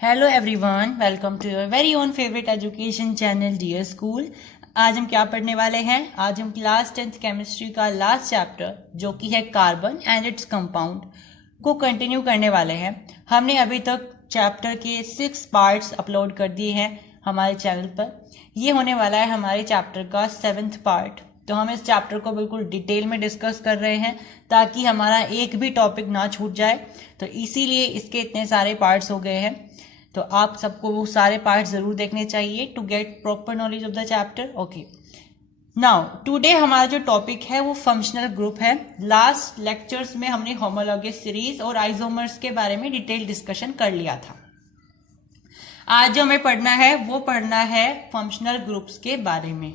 Hello everyone, welcome to your very own favourite education channel dear school. आज हम क्या पढ़ने वाले हैं? आज हम क्लास 10th केमिस्ट्री का लास्ट चैप्टर जो कि है कार्बन एंड इट्स कंपाउंड को कंटिन्यू करने वाले हैं। हमने अभी तक चैप्टर के 6 पार्ट्स अपलोड कर दिए हैं हमारे चैनल पर। ये होने वाला है हमारे चैप्टर का 7th पार्ट। तो हम इस चैप्टर को बिल्कुल डिटेल में डिस्कस कर रहे हैं ताकि हमारा एक भी टॉपिक ना छूट जाए। तो इसीलिए इसके इतने सारे पार्ट्स हो गए हैं। तो आप सबको वो सारे पार्ट जरूर देखने चाहिए to get proper knowledge of the chapter. Okay, now today हमारा जो टॉपिक है वो फंक्शनल ग्रुप है। लास्ट लेक्चर्स में हमने होमोलॉगस सीरीज और आइसोमर्स के बारे में डिटेल डिस्कशन कर लिया था। आज जो हमें पढ़ना है वो पढ़ना है फंक्शनल ग्रुप्स के बारे में।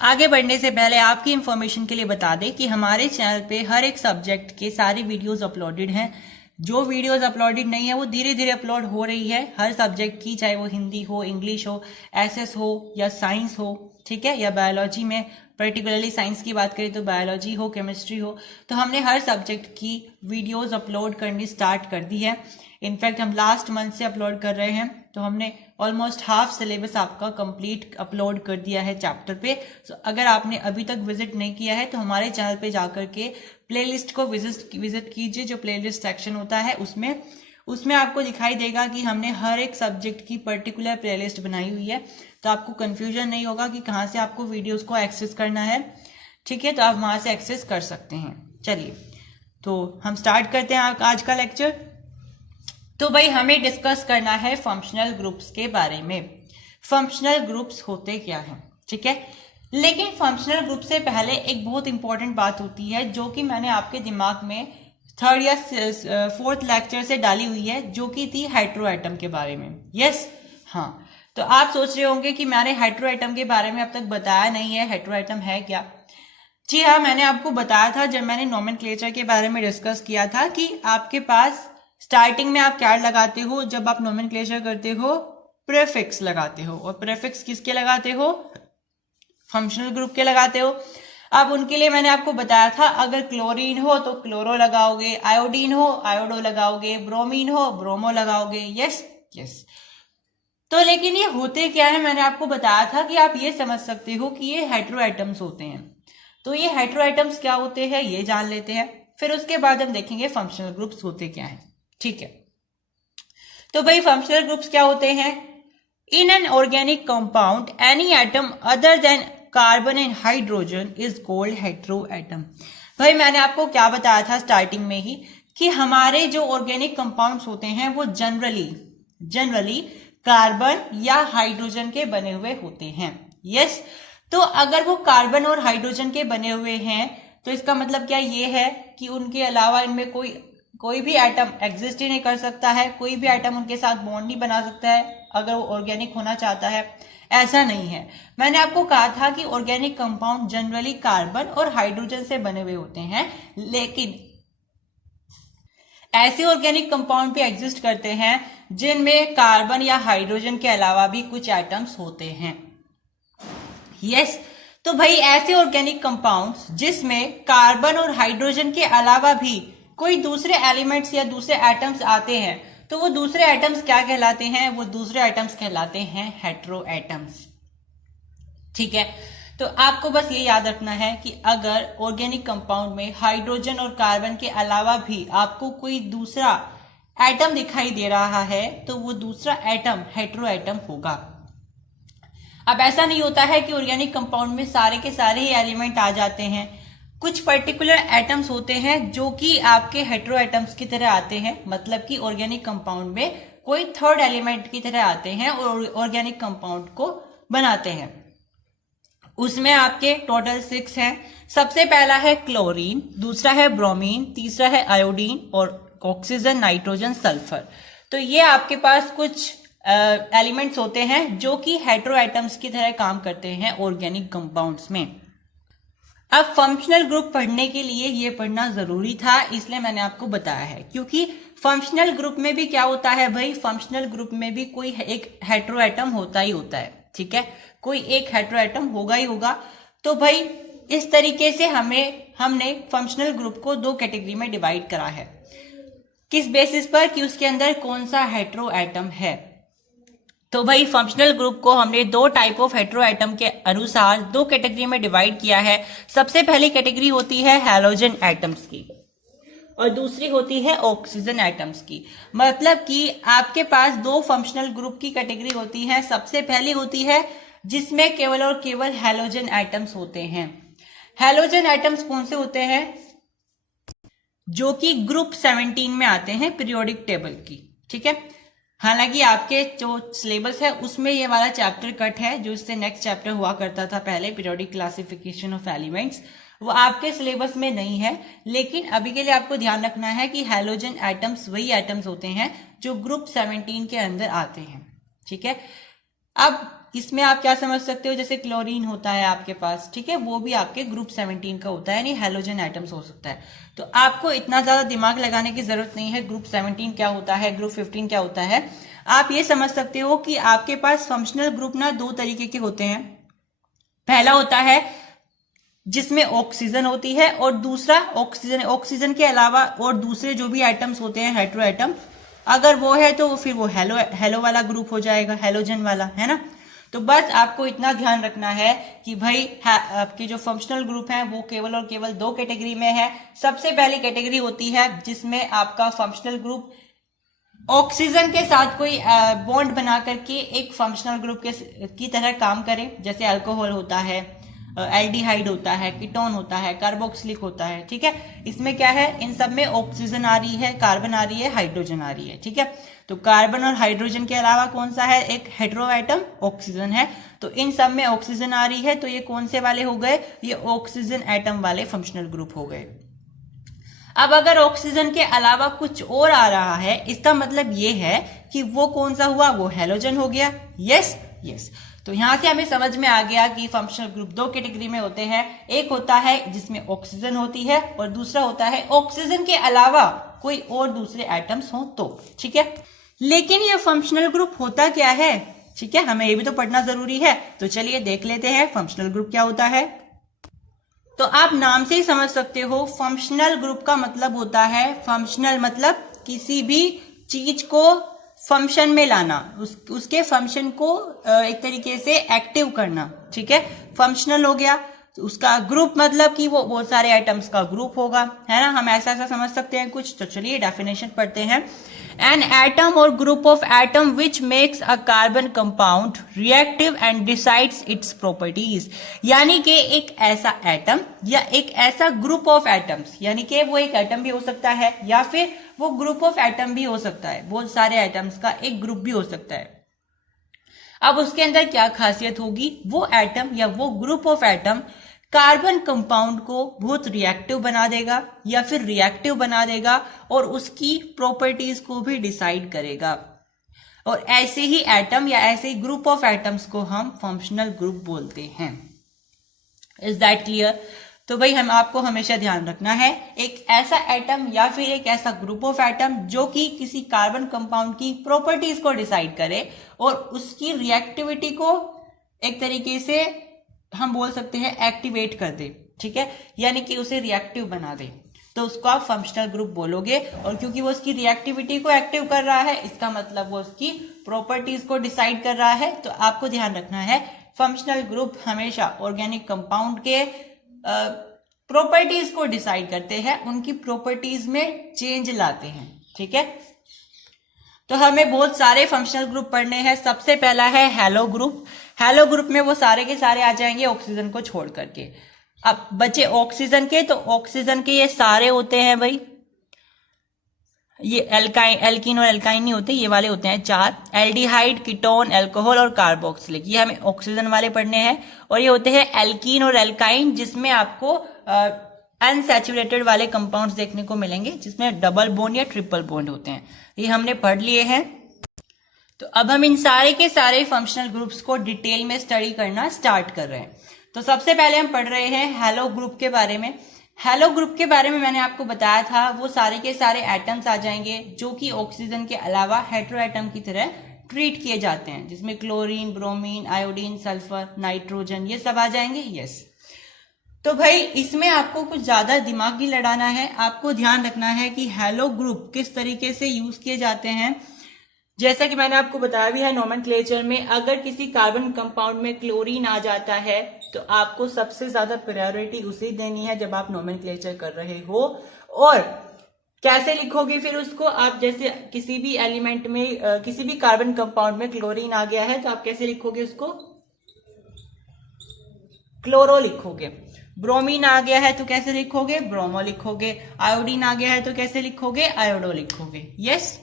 आगे बढ़ने से पहले आपकी इंफॉर्मेशन के लिए बता दें कि हमारे चैनल पे हर एक सब्जेक्ट के सारी वीडियोस अपलोडेड हैं। जो वीडियोस अपलोडेड नहीं है वो धीरे धीरे अपलोड हो रही है हर सब्जेक्ट की, चाहे वो हिंदी हो, इंग्लिश हो, एसएस हो या साइंस हो, ठीक है, या बायोलॉजी में पर्टिकुलरली साइंस की बात करें तो बायोलॉजी हो, केमिस्ट्री हो। तो हमने हर सब्जेक्ट की वीडियोस अपलोड करनी स्टार्ट कर दी है। इनफैक्ट हम लास्ट मंथ से अपलोड कर रहे हैं। तो हमने ऑलमोस्ट हाफ सिलेबस आपका कंप्लीट अपलोड कर दिया है चैप्टर पे। अगर आपने अभी तक विजिट नहीं किया है तो हमारे चैनल पे जाकर के प्लेलिस्ट को विजिट कीजिए। जो प्लेलिस्ट सेक्शन होता है उसमें आपको दिखाई देगा कि हमने हर एक सब्जेक्ट की पर्टिकुलर प्लेलिस्ट बनाई हुई है। तो आपको कंफ्यूजन नहीं होगा कि कहाँ से आपको वीडियोस को एक्सेस करना है, ठीक है। तो आप वहां से एक्सेस कर सकते हैं। चलिए, तो हम स्टार्ट करते हैं आज का लेक्चर। तो भाई हमें डिस्कस करना है फंक्शनल ग्रुप्स के बारे में। फंक्शनल ग्रुप्स होते क्या हैं, ठीक है। लेकिन फंक्शनल ग्रुप से पहले एक बहुत इंपॉर्टेंट बात होती है जो कि मैंने आपके दिमाग में 3rd या 4th लेक्चर से डाली हुई है, जो कि थी हेटेरोएटम के बारे में। यस, हाँ। तो आप सोच रहे होंगे कि मैंने हेटेरोएटम के बारे में अब तक बताया नहीं है, हेटेरोएटम है क्या? जी हाँ, मैंने आपको बताया था जब मैंने नोमेनक्लेचर के बारे में डिस्कस किया था कि आपके पास स्टार्टिंग में आप क्या लगाते हो जब आप नोमेनक्लेचर करते हो? प्रीफिक्स लगाते हो। और प्रीफिक्स किसके लगाते हो? फंक्शनल ग्रुप के लगाते हो। अब उनके लिए मैंने आपको बताया था, अगर क्लोरीन हो तो क्लोरो लगाओगे, आयोडीन हो आयोडो लगाओगे, ब्रोमीन हो ब्रोमो लगाओगे। Yes yes. तो लेकिन ये होते क्या है, मैंने आपको बताया था कि आप ये समझ सकते हो कि ये हेटेरोएटम्स होते हैं। तो ये हेटेरोएटम्स क्या होते हैं ये जान लेते हैं, फिर उसके बाद हम देखेंगे फंक्शनल ग्रुप्स होते क्या है, ठीक है। तो भाई फंक्शनल ग्रुप्स क्या होते हैं? In an organic compound any atom other than carbon and hydrogen is called heteroatom. भाई मैंने आपको क्या बताया था स्टार्टिंग में ही कि हमारे जो ऑर्गेनिक कंपाउंड्स होते हैं वो जनरली कार्बन या हाइड्रोजन के बने हुए होते हैं। यस, तो अगर वो कार्बन और हाइड्रोजन के बने हुए हैं तो इसका मतलब क्या ये है कि उनके अलावा इनमें कोई भी एटम एग्जिस्ट ही नहीं कर सकता है, कोई भी एटम उनके साथ बॉन्ड नहीं बना सकता है अगर वो ऑर्गेनिक होना चाहता है। ऐसा नहीं है। मैंने आपको कहा था कि ऑर्गेनिक कंपाउंड जनरली कार्बन और हाइड्रोजन से बने हुए होते हैं, लेकिन ऐसे ऑर्गेनिक कंपाउंड भी एग्जिस्ट करते हैं जिनमें कार्बन या हाइड्रोजन के अलावा भी कुछ एटम्स होते हैं। यस, तो भाई ऐसे ऑर्गेनिक कंपाउंड्स जिसमें कार्बन और हाइड्रोजन के अलावा भी कोई दूसरे एलिमेंट्स या दूसरे एटम्स आते हैं तो वो दूसरे एटम्स क्या कहलाते हैं? वो दूसरे एटम्स कहलाते हैं हेटेरोएटम्स, ठीक है। तो आपको बस ये याद रखना है कि अगर ऑर्गेनिक कंपाउंड में हाइड्रोजन और कार्बन के अलावा भी आपको कोई दूसरा एटम दिखाई दे रहा है तो वो दूसरा एटम हेटेरोएटम होगा। अब ऐसा नहीं होता है कि ऑर्गेनिक कंपाउंड में सारे के सारे ही एलिमेंट आ जाते हैं। कुछ पर्टिकुलर एटम्स होते हैं जो कि आपके हेटेरोएटम्स की तरह आते हैं, मतलब कि ऑर्गेनिक कंपाउंड में कोई 3rd एलिमेंट की तरह आते हैं और ऑर्गेनिक कंपाउंड को बनाते हैं। उसमें आपके टोटल 6 हैं। सबसे पहला है क्लोरीन, दूसरा है ब्रोमीन, तीसरा है आयोडीन और ऑक्सीजन, नाइट्रोजन, सल्फर। तो ये आपके पास कुछ एलिमेंट्स होते हैं जो कि हेटेरोएटम्स की तरह काम करते हैं ऑर्गेनिक कंपाउंड्स में। अब फंक्शनल ग्रुप पढ़ने के लिए ये पढ़ना जरूरी था, इसलिए मैंने आपको बताया है। क्योंकि फंक्शनल ग्रुप में भी क्या होता है भाई, फंक्शनल ग्रुप में भी कोई एक हेटेरोएटम होता ही होता है, ठीक है। कोई एक हेटेरोएटम होगा ही होगा। तो भाई इस तरीके से हमने फंक्शनल ग्रुप को 2 कैटेगरी में डिवाइड करा है। किस बेसिस पर कि उसके अंदर कौन सा हेटेरो एटम है। तो भाई फंक्शनल ग्रुप को हमने दो टाइप ऑफ हेटेरो एटम के अनुसार दो कैटेगरी में डिवाइड किया है। सबसे पहली कैटेगरी होती है हैलोजन एटम्स की और दूसरी होती है ऑक्सीजन एटम्स की। मतलब कि आपके पास दो फंक्शनल ग्रुप की कैटेगरी होती है। सबसे पहली होती है जिसमें केवल और केवल हैलोजन एटम्स होते हैं। हैलोजन एटम्स कौन से होते हैं? जो कि ग्रुप 17 में आते हैं पीरियोडिक टेबल की। ठीक है, हालांकि आपके जो सिलेबस है उसमें ये वाला चैप्टर कट है, जो इससे नेक्स्ट चैप्टर हुआ करता था पहले, पीरियोडिक क्लासिफिकेशन ऑफ एलिमेंट्स, वो आपके सिलेबस में नहीं है। लेकिन अभी के लिए आपको ध्यान रखना है कि हैलोजन एटम्स वही एटम्स होते हैं जो ग्रुप 17 के अंदर आते हैं। ठीक है, अब इसमें आप क्या समझ सकते हो, जैसे क्लोरीन होता है आपके पास, ठीक है, वो भी आपके ग्रुप 17 का होता है, यानी हैलोजन एटम्स हो सकता है। तो आपको इतना ज्यादा दिमाग लगाने की जरूरत नहीं है ग्रुप 17 क्या होता है, ग्रुप 15 क्या होता है। आप ये समझ सकते हो कि आपके पास फंक्शनल ग्रुप ना दो तरीके के होते हैं। पहला होता है जिसमें ऑक्सीजन होती है और दूसरा ऑक्सीजन के अलावा और दूसरे जो भी एटम्स होते हैं हेटेरो एटम, अगर वो है तो फिर वो हेलो वाला ग्रुप हो जाएगा, हैलोजन वाला, है ना। तो बस आपको इतना ध्यान रखना है कि भाई आपके जो फंक्शनल ग्रुप हैं वो केवल और केवल दो कैटेगरी में है। सबसे पहली कैटेगरी होती है जिसमें आपका फंक्शनल ग्रुप ऑक्सीजन के साथ कोई बॉन्ड बना करके एक फंक्शनल ग्रुप की तरह काम करे, जैसे अल्कोहल होता है, एल्डिहाइड होता है, कीटोन होता है, कार्बोक्सिलिक होता है। ठीक है, इसमें क्या है, इन सब में ऑक्सीजन आ रही है, कार्बन आ रही है, हाइड्रोजन आ रही है। ठीक है, तो कार्बन और हाइड्रोजन के अलावा कौन सा है, एक हेटेरो एटम ऑक्सीजन है। तो इन सब में ऑक्सीजन आ रही है, तो ये कौन से वाले हो गए, ये ऑक्सीजन एटम वाले फंक्शनल ग्रुप हो गए। अब अगर ऑक्सीजन के अलावा कुछ और आ रहा है, इसका मतलब ये है कि वो कौन सा हुआ, वो हैलोजन हो गया। यस यस, तो यहां से हमें समझ में आ गया कि फंक्शनल ग्रुप दो कैटेगरी में होते हैं। एक होता है जिसमें ऑक्सीजन होती है और दूसरा होता है ऑक्सीजन के अलावा कोई और दूसरे एटम्स हो तो। ठीक है, लेकिन ये फंक्शनल ग्रुप होता क्या है, ठीक है, हमें ये भी तो पढ़ना जरूरी है। तो चलिए देख लेते हैं फंक्शनल ग्रुप क्या होता है। तो आप नाम से ही समझ सकते हो, फंक्शनल ग्रुप का मतलब होता है, फंक्शनल मतलब किसी भी चीज को फंक्शन में लाना, उसके फंक्शन को एक तरीके से एक्टिव करना। ठीक है, फंक्शनल हो गया। तो उसका ग्रुप मतलब कि वो बहुत सारे आइटम्स का ग्रुप होगा, है ना, हम ऐसा ऐसा समझ सकते हैं कुछ। तो चलिए डेफिनेशन पढ़ते हैं। एन एटम और group of atom which makes a carbon compound reactive and decides its properties. यानी कि एक ऐसा एटम या एक ऐसा ग्रुप ऑफ एटम्स, यानी कि वो एक एटम भी हो सकता है या फिर वो ग्रुप ऑफ एटम भी हो सकता है, बहुत सारे एटम्स का एक ग्रुप भी हो सकता है। अब उसके अंदर क्या खासियत होगी, वो एटम या वो group of atom carbon compound को बहुत रिएक्टिव बना देगा या फिर रिएक्टिव बना देगा और उसकी प्रॉपर्टीज को भी डिसाइड करेगा। और ऐसे ही एटम या ऐसे ही ग्रुप ऑफ एटम्स को हम फंक्शनल ग्रुप बोलते हैं। Is that clear? तो भाई हम आपको हमेशा ध्यान रखना है, एक ऐसा एटम या फिर एक ऐसा ग्रुप ऑफ एटम जो कि किसी कार्बन कंपाउंड की प्रॉपर्टीज को डिसाइड करे और उसकी रिएक्टिविटी को एक तरीके से हम बोल सकते हैं एक्टिवेट कर दे। ठीक है, यानी कि उसे रिएक्टिव बना दे, तो उसको आप फंक्शनल ग्रुप बोलोगे। और क्योंकि वो उसकी रिएक्टिविटी को एक्टिव कर रहा है, इसका मतलब वो उसकी प्रॉपर्टीज को डिसाइड कर रहा है। तो आपको ध्यान रखना है, फंक्शनल ग्रुप हमेशा ऑर्गेनिक कंपाउंड के प्रॉपर्टीज को डिसाइड करते हैं, उनकी प्रॉपर्टीज में चेंज लाते हैं। ठीक है, तो हमें बहुत सारे फंक्शनल ग्रुप पढ़ने हैं। सबसे पहला है हैलो ग्रुप। हैलो ग्रुप में वो सारे के सारे आ जाएंगे ऑक्सीजन को छोड़ करके। अब बचे ऑक्सीजन के, तो ऑक्सीजन के ये सारे होते हैं भाई, ये एल्कीन और एल्काइन नहीं होते, ये वाले होते हैं चार, एल्डिहाइड, कीटोन, अल्कोहल और कार्बोक्सिलिक, ये हमें ऑक्सीजन वाले पढ़ने हैं। और ये होते हैं एल्कीन और एल्काइन, जिसमें आपको अनसैचुरेटेड वाले कंपाउंड्स देखने को मिलेंगे, जिसमें डबल बॉन्ड या ट्रिपल बॉन्ड होते हैं। ये हमने पढ़ लिए हैं। तो अब हम इन सारे के सारे फंक्शनल ग्रुप्स को डिटेल में स्टडी करना स्टार्ट कर रहे हैं। तो सबसे पहले हम पढ़ रहे हैं हैलो ग्रुप के बारे में। हैलो ग्रुप के बारे में मैंने आपको बताया था, वो सारे के सारे एटम्स आ जाएंगे जो कि ऑक्सीजन के अलावा हेटेरो एटम की तरह ट्रीट किए जाते हैं, जिसमें chlorine, bromine, iodine, sulphur, nitrogen, ये सब आ जाएंगे। यस, तो भाई इसमें आपको कुछ ज्यादा दिमाग नहीं लड़ाना है, आपको ध्यान रखना है कि हैलो ग्रुप किस तरीके से यूज किए जाते हैं। जैसा कि मैंने आपको बताया भी है नोमेनक्लेचर में, अगर किसी कार्बन कंपाउंड में क्लोरीन आ जाता है तो आपको सबसे ज्यादा प्रायोरिटी उसे देनी है जब आप नोमेनक्लेचर कर रहे हो। और कैसे लिखोगे फिर उसको आप, जैसे किसी भी एलिमेंट में किसी भी कार्बन कंपाउंड में क्लोरीन आ गया है तो आप कैसे लिखोगे उसको, क्लोरो लिखोगे। ब्रोमीन आ गया है तो कैसे लिखोगे, ब्रोमो लिखोगे। आयोडीन आ गया है तो कैसे लिखोगे, आयोडो लिखोगे। यस,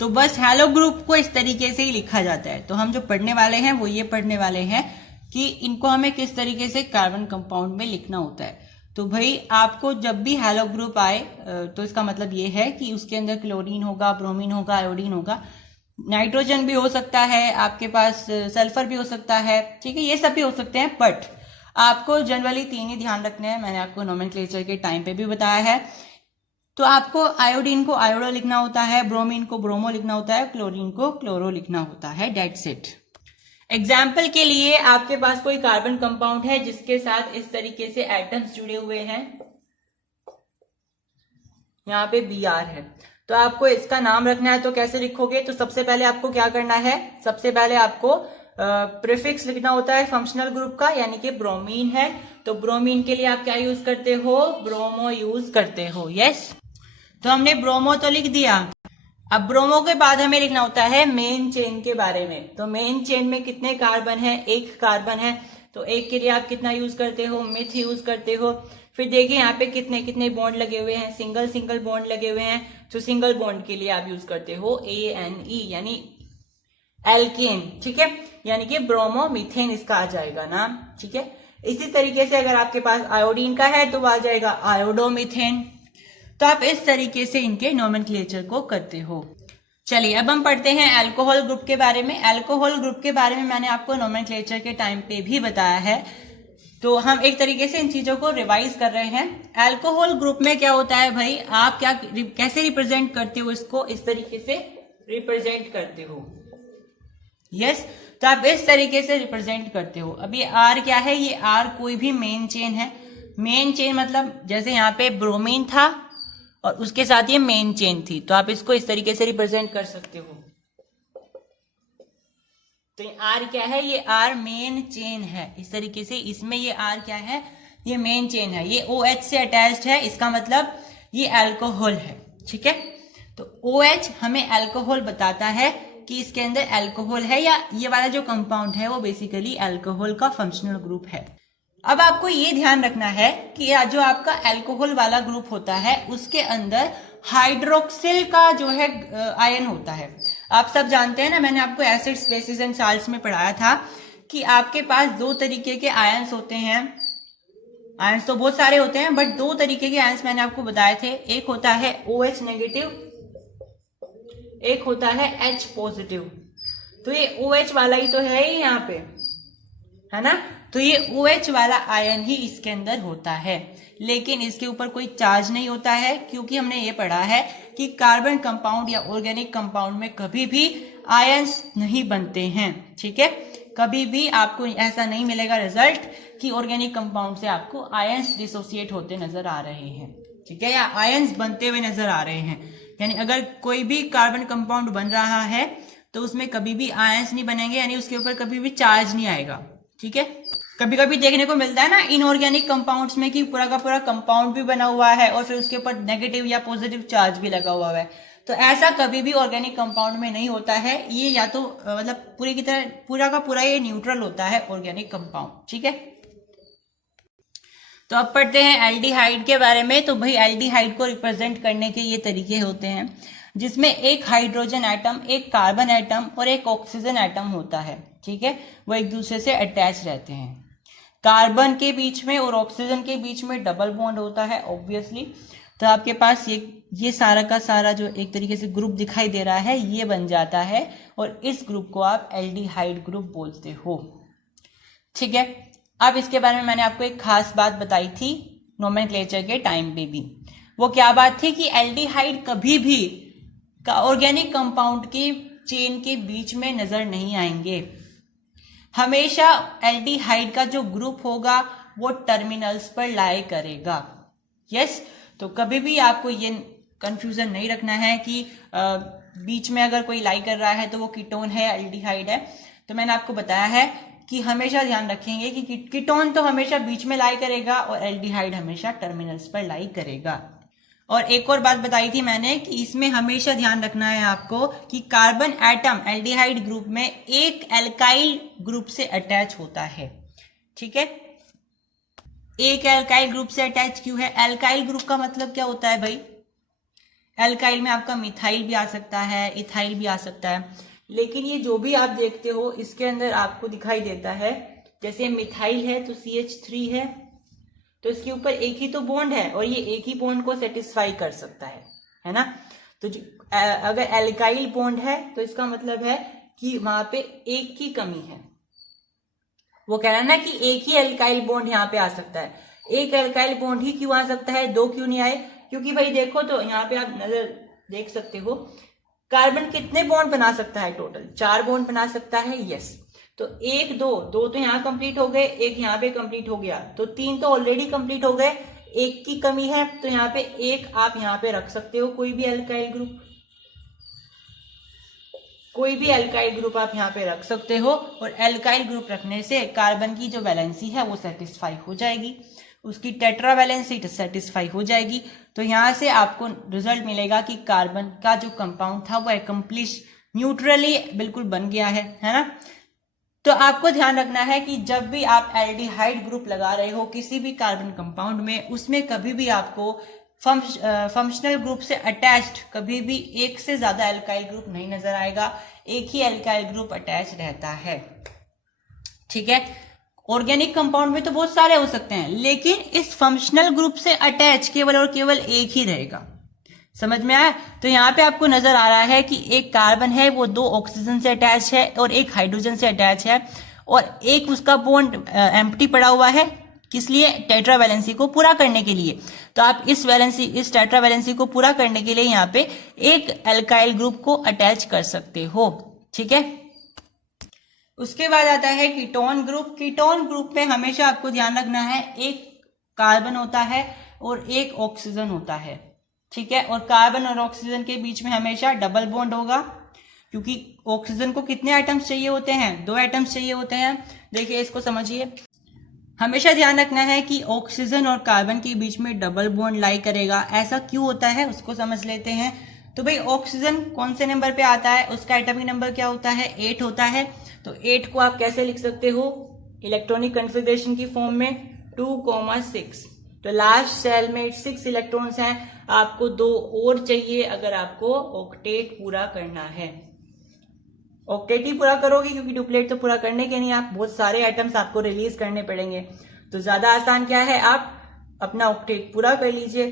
तो बस हैलो ग्रुप को इस तरीके से ही लिखा जाता है। तो हम जो पढ़ने वाले हैं वो ये पढ़ने वाले हैं कि इनको हमें किस तरीके से कार्बन कंपाउंड में लिखना होता है। तो भाई आपको जब भी हैलो ग्रुप आए तो इसका मतलब ये है कि उसके अंदर क्लोरीन होगा, ब्रोमीन होगा, आयोडीन होगा, नाइट्रोजन भी हो सकता है, आपके पास सल्फर भी हो सकता है, ठीक है, ये सब भी हो सकते हैं। बट आपको जनरली 3 ही ध्यान रखने हैं, मैंने आपको नोमेनक्लेचर के टाइम पे भी बताया है। तो आपको आयोडीन को आयोडो लिखना होता है, ब्रोमीन को ब्रोमो लिखना होता है, क्लोरीन को क्लोरो लिखना होता है। That's it. एग्जाम्पल के लिए आपके पास कोई कार्बन कंपाउंड है जिसके साथ इस तरीके से एटम्स जुड़े हुए हैं, यहाँ पे Br है, तो आपको इसका नाम रखना है। तो कैसे लिखोगे, तो सबसे पहले आपको क्या करना है, सबसे पहले आपको प्रीफिक्स लिखना होता है फंक्शनल ग्रुप का, यानी कि ब्रोमीन है तो ब्रोमीन के लिए आप क्या यूज करते हो, ब्रोमो यूज करते हो। यस, तो हमने ब्रोमो तो लिख दिया। अब ब्रोमो के बाद हमें लिखना होता है मेन चेन के बारे में। तो मेन चेन में कितने कार्बन है, एक कार्बन है, तो एक के लिए आप कितना यूज करते हो, मिथ यूज करते हो। फिर देखिए यहाँ पे कितने कितने बॉन्ड लगे हुए हैं, सिंगल सिंगल बॉन्ड लगे हुए हैं, तो सिंगल बॉन्ड के लिए आप यूज करते हो ANE यानी एल्केन, ठीक है, यानी कि ब्रोमो मीथेन इसका आ जाएगा नाम, ठीक है। इसी तरीके से अगर आपके पास आयोडीन का है तो वो आ जाएगा आयोडोमीथेन। तो आप इस तरीके से इनके नोमेनक्लेचर को करते हो। चलिए अब हम पढ़ते हैं अल्कोहल ग्रुप के बारे में। अल्कोहल ग्रुप के बारे में मैंने आपको नोमेनक्लेचर के टाइम पे भी बताया है, तो हम एक तरीके से इन चीजों को रिवाइज कर रहे हैं। अल्कोहल ग्रुप में क्या होता है भाई, आप क्या कैसे रिप्रेजेंट करते हो इसको, इस तरीके से रिप्रेजेंट करते हो। यस, तो आप इस तरीके से रिप्रेजेंट करते हो। अब ये आर क्या है, ये आर कोई भी मेन चेन है। मेन चेन मतलब जैसे यहाँ पे ब्रोमीन था और उसके साथ ये मेन चेन थी, तो आप इसको इस तरीके से रिप्रेजेंट कर सकते हो। तो ये आर क्या है, ये आर मेन चेन है, इस तरीके से। इसमें ये आर क्या है, ये मेन चेन है, ये OH से अटैच्ड है, इसका मतलब ये अल्कोहल है, ठीक है। तो OH हमें अल्कोहल बताता है कि इसके अंदर अल्कोहल है, या ये वाला जो कंपाउंड है वो बेसिकली अल्कोहल का फंक्शनल ग्रुप है। अब आपको ये ध्यान रखना है कि जो आपका अल्कोहल वाला ग्रुप होता है उसके अंदर हाइड्रोक्सिल का जो है आयन होता है। आप सब जानते हैं ना, मैंने आपको एसिड्स बेसिस एंड साल्ट्स में पढ़ाया था कि आपके पास 2 तरीके के आयन्स होते हैं। आयन्स तो बहुत सारे होते हैं बट 2 तरीके के आयन्स मैंने आपको बताए थे। एक होता है OH नेगेटिव, एक होता है H पॉजिटिव। तो ये OH वाला ही तो है ही यहाँ पे, है ना। तो ये OH वाला आयन ही इसके अंदर होता है, लेकिन इसके ऊपर कोई चार्ज नहीं होता है, क्योंकि हमने ये पढ़ा है कि कार्बन कंपाउंड या ऑर्गेनिक कंपाउंड में कभी भी आयन्स नहीं बनते हैं, ठीक है। कभी भी आपको ऐसा नहीं मिलेगा रिजल्ट कि ऑर्गेनिक कंपाउंड से आपको आयन्स डिसोसिएट होते नजर आ रहे हैं, ठीक है, या आयन्स बनते हुए नजर आ रहे हैं। यानी अगर कोई भी कार्बन कंपाउंड बन रहा है तो उसमें कभी भी आयन्स नहीं बनेंगे, यानी उसके ऊपर कभी भी चार्ज नहीं आएगा, ठीक है। कभी कभी देखने को मिलता है ना इनऑर्गेनिक कंपाउंड्स में कि पूरा का पूरा कंपाउंड भी बना हुआ है और फिर उसके ऊपर नेगेटिव या पॉजिटिव चार्ज भी लगा हुआ है। तो ऐसा कभी भी ऑर्गेनिक कंपाउंड में नहीं होता है। ये या तो मतलब पूरी की तरह पूरा का पूरा ये न्यूट्रल होता है ऑर्गेनिक कंपाउंड, ठीक है। तो अब पढ़ते हैं एल्डिहाइड के बारे में। तो भाई एल्डिहाइड को रिप्रेजेंट करने के ये तरीके होते हैं, जिसमें एक हाइड्रोजन एटम, एक कार्बन एटम और एक ऑक्सीजन एटम होता है, ठीक है। वो एक दूसरे से अटैच रहते हैं। कार्बन के बीच में और ऑक्सीजन के बीच में डबल बॉन्ड होता है ऑब्वियसली। तो आपके पास ये सारा का सारा जो एक तरीके से ग्रुप दिखाई दे रहा है ये बन जाता है, और इस ग्रुप को आप एल्डिहाइड ग्रुप बोलते हो, ठीक है। अब इसके बारे में मैंने आपको एक खास बात बताई थी नोमेनक्लेचर के टाइम पे भी। वो क्या बात थी कि एल्डिहाइड कभी भी ऑर्गेनिक कंपाउंड के चेन के बीच में नजर नहीं आएंगे। हमेशा एल्डिहाइड का जो ग्रुप होगा वो टर्मिनल्स पर लाई करेगा। यस, तो कभी भी आपको ये कंफ्यूजन नहीं रखना है कि बीच में अगर कोई लाई कर रहा है तो वो कीटोन है या एल्डिहाइड है। तो मैंने आपको बताया है कि हमेशा ध्यान रखेंगे कि कीटोन तो हमेशा बीच में लाई करेगा और एल्डिहाइड हमेशा टर्मिनल्स पर लाई करेगा। और एक और बात बताई थी मैंने कि इसमें हमेशा ध्यान रखना है आपको कि कार्बन एटम एल्डिहाइड ग्रुप में एक एल्काइल ग्रुप से अटैच होता है। ठीक है, एक एल्काइल ग्रुप से अटैच क्यों है? एल्काइल ग्रुप का मतलब क्या होता है भाई? एल्काइल में आपका मिथाइल भी आ सकता है, इथाइल भी आ सकता है, लेकिन ये जो भी आप देखते हो इसके अंदर आपको दिखाई देता है, जैसे मिथाइल है तो CH3 है, तो इसके ऊपर एक ही तो बॉन्ड है और ये एक ही बॉन्ड को सेटिस्फाई कर सकता है ना। तो अगर एल्काइल बॉन्ड है तो इसका मतलब है कि वहां पे एक की कमी है। वो कह रहा है ना कि एक ही एल्काइल बॉन्ड यहाँ पे आ सकता है। एक एल्काइल बॉन्ड ही क्यों आ सकता है, दो क्यों नहीं आए? क्योंकि भाई देखो तो यहाँ पे आप नजर देख सकते हो, कार्बन कितने बॉन्ड बना सकता है? टोटल 4 बॉन्ड बना सकता है। यस, तो एक दो तो यहाँ कंप्लीट हो गए, एक यहाँ पे कंप्लीट हो गया, तो 3 तो ऑलरेडी कंप्लीट हो गए, एक की कमी है, तो यहाँ पे एक आप यहाँ पे रख सकते हो, कोई भी एल्काइल ग्रुप, कोई भी एल्काइल ग्रुप आप यहाँ पे रख सकते हो। और एल्काइल ग्रुप रखने से कार्बन की जो वैलेंसी है वो सेटिस्फाई हो जाएगी, उसकी टेट्रा वैलेंसी सेटिस्फाई हो जाएगी। तो यहाँ से आपको रिजल्ट मिलेगा कि कार्बन का जो कंपाउंड था वो एकम्प्लिश न्यूट्रली बिल्कुल बन गया है ना। तो आपको ध्यान रखना है कि जब भी आप एल्डिहाइड ग्रुप लगा रहे हो किसी भी कार्बन कंपाउंड में, उसमें कभी भी आपको फंक्शनल ग्रुप से अटैच्ड कभी भी एक से ज्यादा एल्काइल ग्रुप नहीं नजर आएगा, एक ही एल्काइल ग्रुप अटैच रहता है। ठीक है, ऑर्गेनिक कंपाउंड में तो बहुत सारे हो सकते हैं, लेकिन इस फंक्शनल ग्रुप से अटैच केवल और केवल एक ही रहेगा। समझ में आया? तो यहाँ पे आपको नजर आ रहा है कि एक कार्बन है वो 2 ऑक्सीजन से अटैच है और एक हाइड्रोजन से अटैच है, और एक उसका बॉन्ड एम्प्टी पड़ा हुआ है, किस लिए? टेट्रा वैलेंसी को पूरा करने के लिए। तो आप इस टेट्रा वैलेंसी को पूरा करने के लिए यहाँ पे एक एल्काइल ग्रुप को अटैच कर सकते हो। ठीक है, उसके बाद आता है कीटोन ग्रुप। कीटोन ग्रुप में हमेशा आपको ध्यान रखना है एक कार्बन होता है और एक ऑक्सीजन होता है। ठीक है, और कार्बन और ऑक्सीजन के बीच में हमेशा डबल बॉन्ड होगा, क्योंकि ऑक्सीजन को कितने एटम्स चाहिए होते हैं? 2 एटम्स चाहिए होते हैं। देखिए इसको समझिए, हमेशा ध्यान रखना है कि ऑक्सीजन और कार्बन के बीच में डबल बॉन्ड लाई करेगा। ऐसा क्यों होता है उसको समझ लेते हैं। तो भाई ऑक्सीजन कौन से नंबर पे आता है? उसका एटॉमिक नंबर क्या होता है? 8 होता है। तो 8 को आप कैसे लिख सकते हो? इलेक्ट्रॉनिक कन्फिग्रेशन की फॉर्म में 2,6। तो लास्ट सेल में 6 इलेक्ट्रॉन्स हैं, आपको 2 और चाहिए अगर आपको ऑक्टेट पूरा करना है। ऑक्टेट ही पूरा करोगे क्योंकि डुप्लेट तो पूरा करने के नहीं, आप बहुत सारे आइटम्स आपको रिलीज करने पड़ेंगे। तो ज्यादा आसान क्या है, आप अपना ऑक्टेट पूरा कर लीजिए।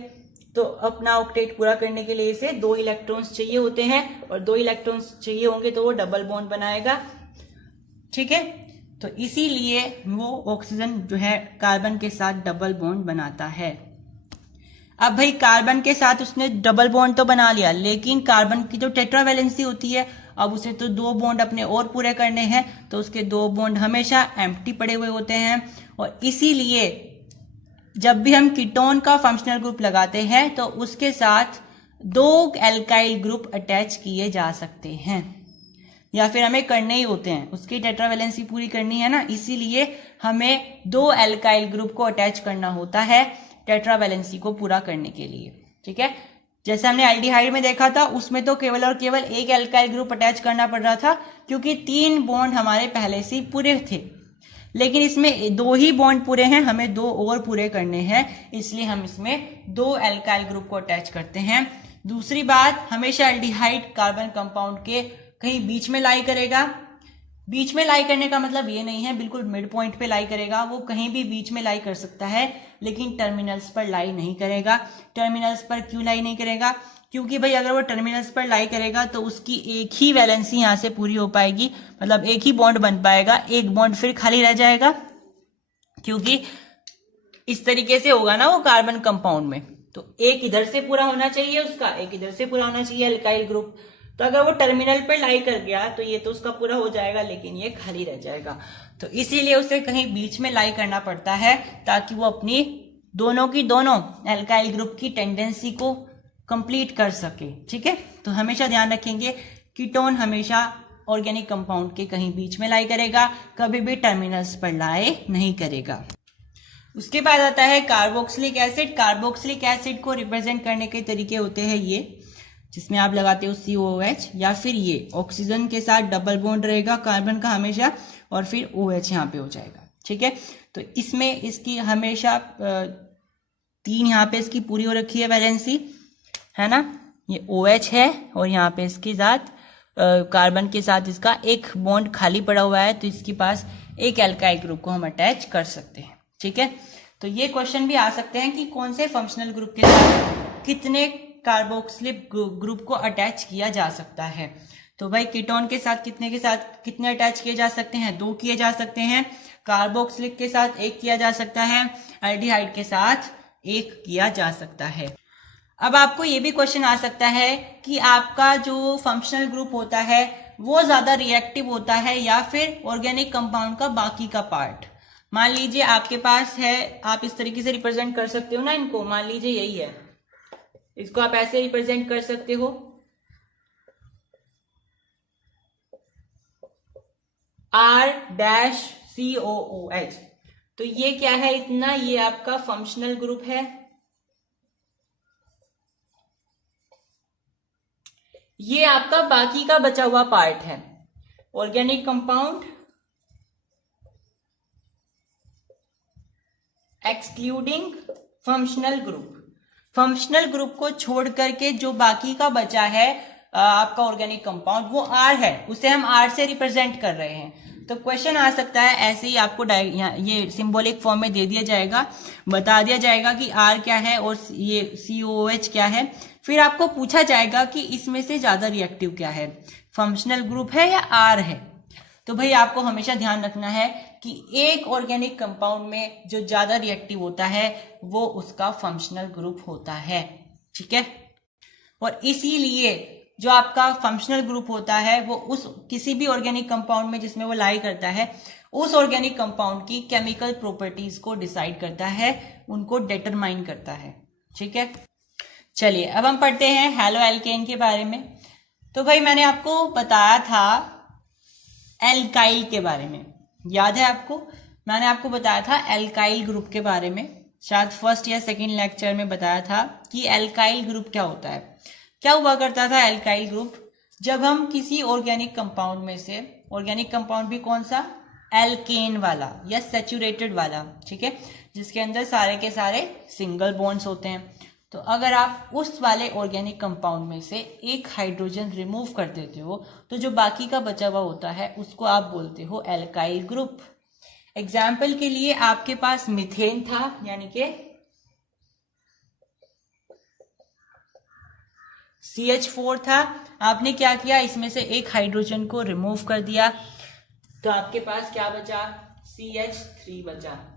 तो अपना ऑक्टेट पूरा करने के लिए इसे 2 इलेक्ट्रॉन्स चाहिए होते हैं, और 2 इलेक्ट्रॉन्स चाहिए होंगे तो वो डबल बॉन्ड बनाएगा। ठीक है, तो इसीलिए वो ऑक्सीजन जो है कार्बन के साथ डबल बॉन्ड बनाता है। अब भाई कार्बन के साथ उसने डबल बॉन्ड तो बना लिया, लेकिन कार्बन की जो टेट्रा वैलेंसी होती है, अब उसे तो 2 बॉन्ड अपने और पूरे करने हैं, तो उसके 2 बॉन्ड हमेशा एम्प्टी पड़े हुए होते हैं। और इसीलिए जब भी हम कीटोन का फंक्शनल ग्रुप लगाते हैं तो उसके साथ 2 एल्काइल ग्रुप अटैच किए जा सकते हैं, या फिर हमें करने ही होते हैं, उसकी टेट्रा वैलेंसी पूरी करनी है ना, इसीलिए हमें 2 एल्काइल ग्रुप को अटैच करना होता है टेट्रा वैलेंसी को पूरा करने के लिए। ठीक है, जैसे हमने एल्डिहाइड में देखा था, उसमें तो केवल और केवल एक एल्काइल ग्रुप अटैच करना पड़ रहा था क्योंकि 3 बॉन्ड हमारे पहले से पूरे थे, लेकिन इसमें 2 ही बॉन्ड पूरे हैं, हमें 2 और पूरे करने हैं, इसलिए हम इसमें 2 एल्काइल ग्रुप को अटैच करते हैं। दूसरी बात, हमेशा एल्डिहाइड कार्बन कंपाउंड के कहीं बीच में लाई करेगा। बीच में लाई करने का मतलब ये नहीं है बिल्कुल मिड पॉइंट पे लाई करेगा, वो कहीं भी बीच में लाई कर सकता है, लेकिन टर्मिनल्स पर लाई नहीं करेगा। टर्मिनल्स पर क्यों लाई नहीं करेगा? क्योंकि भाई अगर वो टर्मिनल्स पर लाई करेगा तो उसकी एक ही वैलेंसी यहां से पूरी हो पाएगी, मतलब एक ही बॉन्ड बन पाएगा, एक बॉन्ड फिर खाली रह जाएगा, क्योंकि इस तरीके से होगा ना वो कार्बन कंपाउंड में। तो एक इधर से पूरा होना चाहिए उसका, एक इधर से पूरा होना चाहिए एल्काइल ग्रुप। तो अगर वो टर्मिनल पे लाई कर गया तो ये तो उसका पूरा हो जाएगा, लेकिन ये खाली रह जाएगा। तो इसीलिए उसे कहीं बीच में लाई करना पड़ता है ताकि वो अपनी दोनों की दोनों एल्काइल ग्रुप की टेंडेंसी को कंप्लीट कर सके। ठीक है, तो हमेशा ध्यान रखेंगे कीटोन हमेशा ऑर्गेनिक कंपाउंड के कहीं बीच में लाई करेगा, कभी भी टर्मिनल्स पर लाई नहीं करेगा। उसके बाद आता है कार्बोक्सिलिक एसिड। कार्बोक्सिलिक एसिड को रिप्रेजेंट करने के तरीके होते हैं ये, जिसमें आप लगाते हो COOH, या फिर ये ऑक्सीजन के साथ डबल बॉन्ड रहेगा कार्बन का हमेशा, और फिर OH यहाँ पे हो जाएगा। ठीक है, तो इसमें इसकी हमेशा 3 यहाँ पे इसकी पूरी हो रखी है वैलेंसी, है ना। ये OH है और यहाँ पे इसके साथ कार्बन के साथ इसका एक बॉन्ड खाली पड़ा हुआ है, तो इसके पास एक एल्काइल ग्रुप को हम अटैच कर सकते हैं। ठीक है, तो ये क्वेश्चन भी आ सकते हैं कि कौन से फंक्शनल ग्रुप के साथ कितने कार्बोक्सिलिक ग्रुप को अटैच किया जा सकता है। तो भाई कीटोन के साथ कितने अटैच किए जा सकते हैं? 2 किए जा सकते हैं। कार्बोक्सिलिक के साथ 1 किया जा सकता है। एल्डिहाइड के साथ 1 किया जा सकता है। अब आपको ये भी क्वेश्चन आ सकता है कि आपका जो फंक्शनल ग्रुप होता है वो ज्यादा रिएक्टिव होता है या फिर ऑर्गेनिक कंपाउंड का बाकी का पार्ट। मान लीजिए आपके पास है, आप इस तरीके से रिप्रेजेंट कर सकते हो ना इनको, मान लीजिए यही है, इसको आप ऐसे रिप्रेजेंट कर सकते हो, R-COOH। तो ये क्या है इतना, ये आपका फंक्शनल ग्रुप है। ये आपका बाकी का बचा हुआ पार्ट है, organic compound excluding functional group. Functional group को छोड़ करके जो बाकी का बचा है आपका ऑर्गेनिक कंपाउंड, वो R है, उसे हम R से रिप्रेजेंट कर रहे हैं। तो क्वेश्चन आ सकता है ऐसे ही, आपको ये सिंबॉलिक फॉर्म में दे दिया जाएगा, बता दिया जाएगा कि R क्या है और ये COOH क्या है। फिर आपको पूछा जाएगा कि इसमें से ज्यादा रिएक्टिव क्या है, फंक्शनल ग्रुप है या R है। तो भाई आपको हमेशा ध्यान रखना है कि एक ऑर्गेनिक कंपाउंड में जो ज्यादा रिएक्टिव होता है वो उसका फंक्शनल ग्रुप होता है। ठीक है, और इसीलिए जो आपका फंक्शनल ग्रुप होता है वो उस किसी भी ऑर्गेनिक कंपाउंड में जिसमें वो लाई करता है, उस ऑर्गेनिक कंपाउंड की केमिकल प्रॉपर्टीज को डिसाइड करता है, उनको डिटरमाइन करता है। ठीक है, चलिए अब हम पढ़ते हैं हैलो एल्केन के बारे में। तो भाई मैंने आपको बताया था एल्काइल के बारे में, याद है आपको? मैंने आपको बताया था एल्काइल ग्रुप के बारे में, शायद फर्स्ट या सेकंड लेक्चर में बताया था कि एल्काइल ग्रुप क्या होता है। क्या हुआ करता था एल्काइल ग्रुप, जब हम किसी ऑर्गेनिक कंपाउंड में से, ऑर्गेनिक कंपाउंड भी कौन सा, एल्केन वाला या सैचुरेटेड वाला, ठीक है, जिसके अंदर सारे के सारे सिंगल बॉन्ड्स होते हैं। तो अगर आप उस वाले ऑर्गेनिक कंपाउंड में से एक हाइड्रोजन रिमूव कर देते हो तो जो बाकी का बचा हुआ होता है उसको आप बोलते हो एल्काइल ग्रुप। एग्जाम्पल के लिए आपके पास मीथेन था, यानी कि CH4 था, आपने क्या किया, इसमें से एक हाइड्रोजन को रिमूव कर दिया, तो आपके पास क्या बचा, CH3 बचा।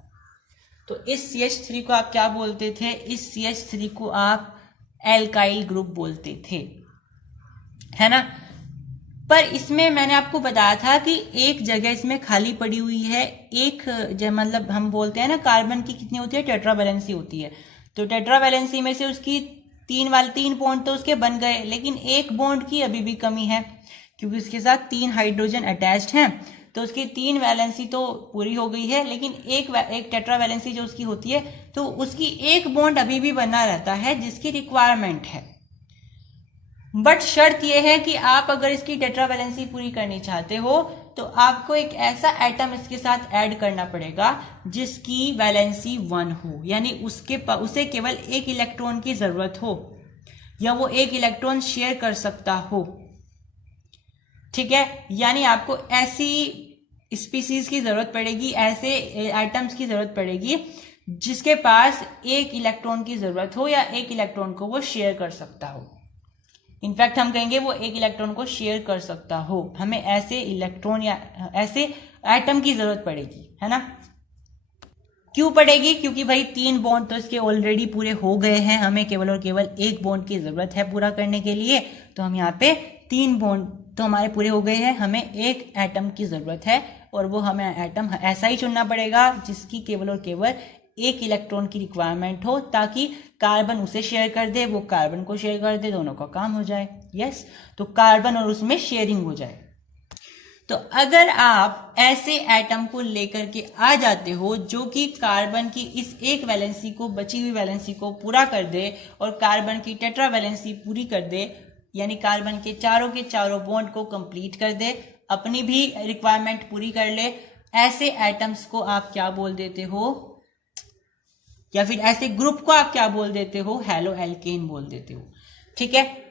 तो इस CH3 को आप क्या बोलते थे, इस CH3 को आप एल्काइल ग्रुप बोलते थे, है ना। पर इसमें मैंने आपको बताया था कि एक जगह इसमें खाली पड़ी हुई है, एक मतलब हम बोलते हैं ना कार्बन की कितनी होती है, टेट्रावैलेंसी होती है। तो टेट्रावैलेंसी में से उसकी 3 बॉन्ड तो उसके बन गए, लेकिन एक बॉन्ड की अभी भी कमी है, क्योंकि उसके साथ 3 हाइड्रोजन अटैच्ड हैं। तो उसकी 3 वैलेंसी तो पूरी हो गई है, लेकिन एक टेट्रावैलेंसी जो उसकी होती है, तो उसकी एक बॉन्ड अभी भी बना रहता है जिसकी रिक्वायरमेंट है। बट शर्त यह है कि आप अगर इसकी टेट्रावैलेंसी पूरी करनी चाहते हो तो आपको एक ऐसा एटम इसके साथ ऐड करना पड़ेगा जिसकी वैलेंसी 1 हो, यानी उसे केवल एक इलेक्ट्रॉन की जरूरत हो या वो एक इलेक्ट्रॉन शेयर कर सकता हो। ठीक है, यानी आपको ऐसी स्पीसीज की जरूरत पड़ेगी, ऐसे एटम्स की जरूरत पड़ेगी जिसके पास एक इलेक्ट्रॉन की जरूरत हो या एक इलेक्ट्रॉन को वो शेयर कर सकता हो। इनफैक्ट हम कहेंगे वो एक इलेक्ट्रॉन को शेयर कर सकता हो। हमें ऐसे इलेक्ट्रॉन या ऐसे एटम की जरूरत पड़ेगी, है ना। क्यों पड़ेगी, क्योंकि भाई 3 बॉन्ड तो इसके ऑलरेडी पूरे हो गए हैं, हमें केवल और केवल एक बॉन्ड की जरूरत है पूरा करने के लिए, तो हम यहाँ पे 3 बॉन्ड तो हमारे पूरे हो गए हैं, हमें एक एटम की ज़रूरत है और वो हमें एटम ऐसा ही चुनना पड़ेगा जिसकी केवल और केवल एक इलेक्ट्रॉन की रिक्वायरमेंट हो, ताकि कार्बन उसे शेयर कर दे, वो कार्बन को शेयर कर दे, दोनों का काम हो जाए। यस, तो कार्बन और उसमें शेयरिंग हो जाए। तो अगर आप ऐसे एटम को लेकर के आ जाते हो जो कि कार्बन की इस एक वैलेंसी को, बची हुई वैलेंसी को पूरा कर दे और कार्बन की टेट्रा वैलेंसी पूरी कर दे, यानी कार्बन के चारों बॉन्ड को कंप्लीट कर दे, अपनी भी रिक्वायरमेंट पूरी कर ले, ऐसे एटम्स को आप क्या बोल देते हो, या फिर ऐसे ग्रुप को आप क्या बोल देते हो, हैलो एल्केन बोल देते हो। ठीक है,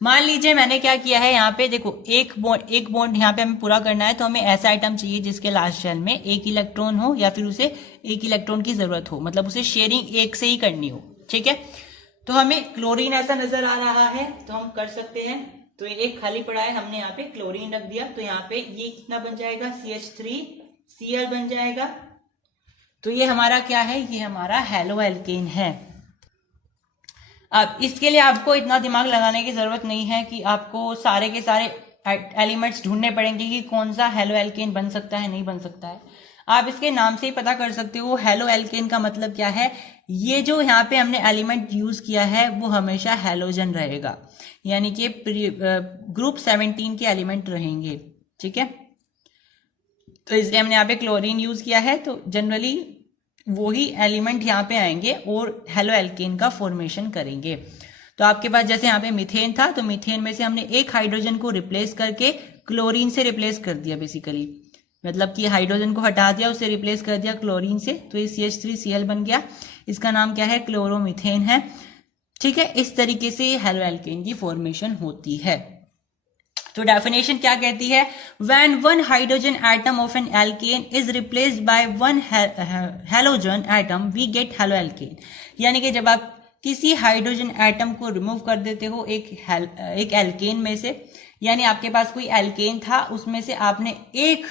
मान लीजिए मैंने क्या किया है, यहाँ पे देखो एक बॉन्ड यहाँ पे हमें पूरा करना है, तो हमें ऐसा आइटम चाहिए जिसके लास्ट शेल में एक इलेक्ट्रॉन हो या फिर उसे एक इलेक्ट्रॉन की जरूरत हो, मतलब उसे शेयरिंग एक से ही करनी हो। ठीक है, तो हमें क्लोरीन ऐसा नजर आ रहा है, तो हम कर सकते हैं, तो ये एक खाली पड़ा है, हमने यहाँ पे क्लोरीन रख दिया, तो यहाँ पे ये कितना बन जाएगा, CH3Cl बन जाएगा। तो ये हमारा क्या है, ये हमारा हैलो एल्केन है। अब इसके लिए आपको इतना दिमाग लगाने की जरूरत नहीं है कि आपको सारे के सारे एलिमेंट्स ढूंढने पड़ेंगे कि कौन सा हैलो एल्केन बन सकता है, नहीं बन सकता है। आप इसके नाम से ही पता कर सकते हो हैलो एल्केन का मतलब क्या है। ये जो यहाँ पे हमने एलिमेंट यूज किया है वो हमेशा हैलोजन रहेगा, यानी कि ग्रुप 17 के एलिमेंट रहेंगे। ठीक है, तो इसलिए हमने यहाँ पे क्लोरीन यूज किया है, तो जनरली वही एलिमेंट यहाँ पे आएंगे और हेलो एल्केन का फॉर्मेशन करेंगे। तो आपके पास जैसे यहाँ पे मीथेन था, तो मीथेन में से हमने एक हाइड्रोजन को रिप्लेस करके क्लोरीन से रिप्लेस कर दिया, बेसिकली मतलब कि हाइड्रोजन को हटा दिया, उसे रिप्लेस कर दिया क्लोरीन से, तो ये CH3Cl बन गया। इसका नाम क्या है, क्लोरोमीथेन है। ठीक है, इस तरीके से हेलो एल्केन की फॉर्मेशन होती है। तो डेफिनेशन क्या कहती है, when one hydrogen atom of an alkane is replaced by one halogen atom we get halo alkane. यानी कि जब आप किसी हाइड्रोजन एटम को रिमूव कर देते हो एक एल्केन में से, यानी आपके पास कोई एल्केन था, उसमें से आपने एक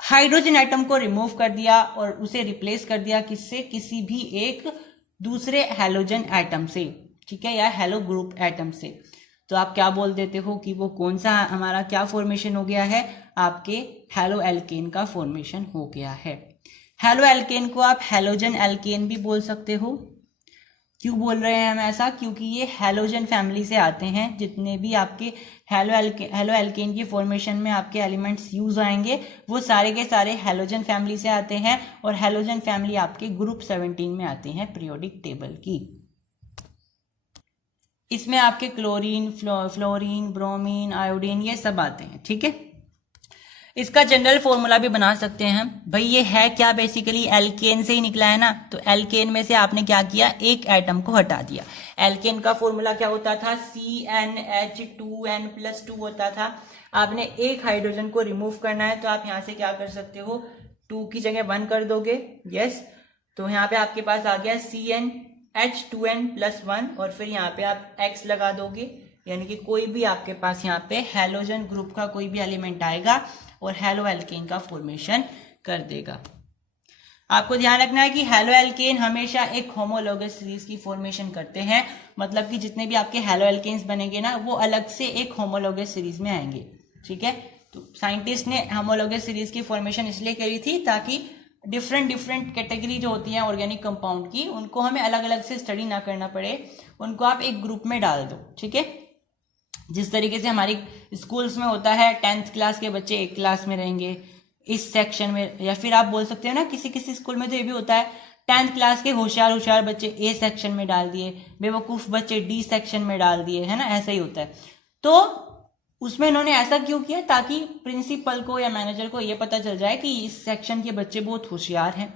हाइड्रोजन एटम को रिमूव कर दिया और उसे रिप्लेस कर दिया किससे, किसी भी एक दूसरे हैलोजन एटम से, ठीक है, या हैलो ग्रुप एटम से, तो आप क्या बोल देते हो कि वो कौन सा हमारा क्या फॉर्मेशन हो गया है, आपके हैलो एल्केन का फॉर्मेशन हो गया है। हैलो एल्केन को आप हैलोजन एल्केन भी बोल सकते हो। क्यों बोल रहे हैं हम ऐसा, क्योंकि ये हैलोजन फैमिली से आते हैं। जितने भी आपके हैलो एल्केन की फॉर्मेशन में आपके एलिमेंट्स यूज आएंगे वो सारे के सारे हैलोजन फैमिली से आते हैं, और हैलोजन फैमिली आपके ग्रुप 17 में आते हैं पीरियोडिक टेबल की। इसमें आपके क्लोरीन, फ्लोरीन, ब्रोमीन, आयोडीन ये सब आते हैं। ठीक है, इसका जनरल फॉर्मूला भी बना सकते हैं भाई। ये है क्या, बेसिकली एल्केन से ही निकला है ना, तो एल्केन में से आपने क्या किया, एक एटम को हटा दिया। एल्केन का फॉर्मूला क्या होता था, CnH2n+2 होता था। आपने एक हाइड्रोजन को रिमूव करना है, तो आप यहाँ से क्या कर सकते हो, 2 की जगह 1 कर दोगे। यस, तो यहाँ पे आपके पास आ गया CnH2n+1, और फिर यहाँ पे आप X लगा दोगे, यानी कि कोई भी आपके पास यहाँ पे हैलोजन ग्रुप का कोई भी एलिमेंट आएगा और हैलो एल्केन का फॉर्मेशन कर देगा। आपको ध्यान रखना है कि हैलो एल्केन हमेशा एक होमोलोगस सीरीज की फॉर्मेशन करते हैं, मतलब कि जितने भी आपके हैलो एल्केन्स बनेंगे ना, वो अलग से एक होमोलोगस सीरीज में आएंगे। ठीक है, तो साइंटिस्ट ने होमोलोगस सीरीज की फॉर्मेशन इसलिए करी थी ताकि डिफरेंट कैटेगरी जो होती है ऑर्गेनिक कंपाउंड की, उनको हमें अलग अलग से स्टडी ना करना पड़े, उनको आप एक ग्रुप में डाल दो। ठीक है, जिस तरीके से हमारी स्कूल्स में होता है, 10th क्लास के बच्चे एक क्लास में रहेंगे इस सेक्शन में, या फिर आप बोल सकते हो ना, किसी स्कूल में तो ये भी होता है, 10th क्लास के होशियार बच्चे A सेक्शन में डाल दिए, बेवकूफ बच्चे D सेक्शन में डाल दिए, है ना, ऐसा ही होता है। तो उसमें इन्होंने ऐसा क्यों किया, ताकि प्रिंसिपल को या मैनेजर को ये पता चल जाए कि इस सेक्शन के बच्चे बहुत होशियार हैं,